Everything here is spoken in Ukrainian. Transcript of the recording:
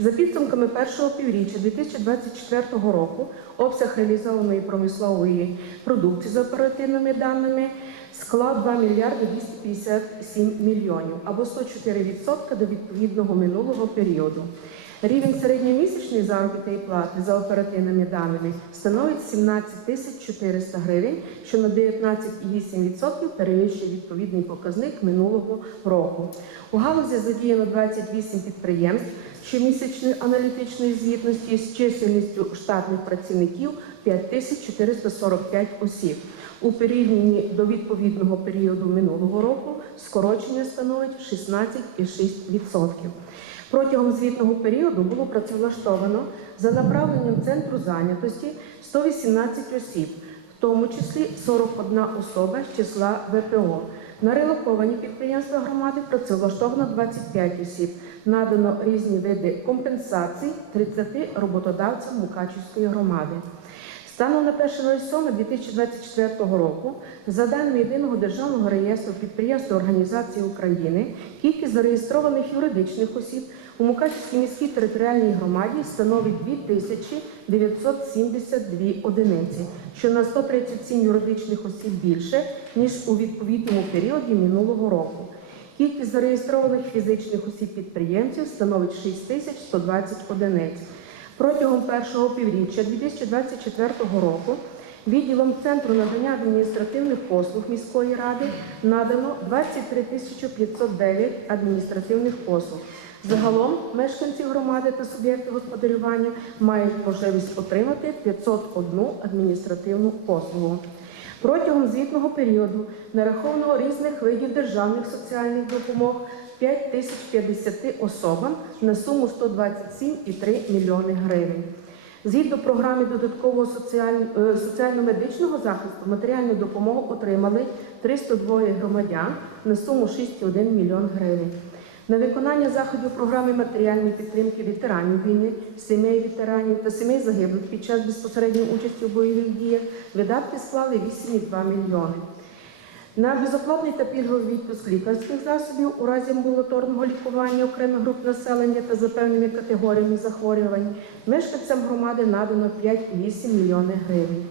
За підсумками першого півріччя 2024 року обсяг реалізованої промислової продукції за оперативними даними склав 2 мільярди 257 мільйонів або 104% до відповідного минулого періоду. Рівень середньомісячної заробітної плати за оперативними даними становить 17 тисяч 400 гривень, що на 19,8% перевищує відповідний показник минулого року. У галузі задіяно 28 підприємств щомісячної аналітичної звітності з чисельністю штатних працівників 5445 осіб. У порівнянні до відповідного періоду минулого року скорочення становить 16,6%. Протягом звітного періоду було працевлаштовано за направленням центру зайнятості 118 осіб, в тому числі 41 особа з числа ВПО. На релоковані підприємства громади працевлаштовано 25 осіб. Надано різні види компенсацій 30 роботодавцям Мукачівської громади. Станом на 1.07.2024 року, за даними єдиного державного реєстру підприємств та організацій України, кількість зареєстрованих юридичних осіб у Мукачівській міській територіальній громаді становить 2972 одиниці, що на 137 юридичних осіб більше, ніж у відповідному періоді минулого року. Кількість зареєстрованих фізичних осіб підприємців становить 6120 одиниць. Протягом першого півріччя 2024 року відділом Центру надання адміністративних послуг міської ради надано 23 тисячі 509 адміністративних послуг. Загалом мешканці громади та суб'єкти господарювання мають можливість отримати 501 адміністративну послугу. Протягом звітного періоду нараховано різних видів державних соціальних допомог 5050 особам на суму 127,3 мільйони гривень. Згідно програми додаткового е, соціально-медичного захисту матеріальну допомогу отримали 302 громадян на суму 6,1 мільйон гривень. На виконання заходів програми матеріальної підтримки ветеранів війни, сімей ветеранів та сімей загиблих під час безпосередньої участі у бойових діях видатки склали 8,2 мільйони. На безоплатний та пільговий відпуск лікарських засобів у разі амбулаторного лікування окремих груп населення та за певними категоріями захворювань мешканцям громади надано 5,8 мільйони гривень.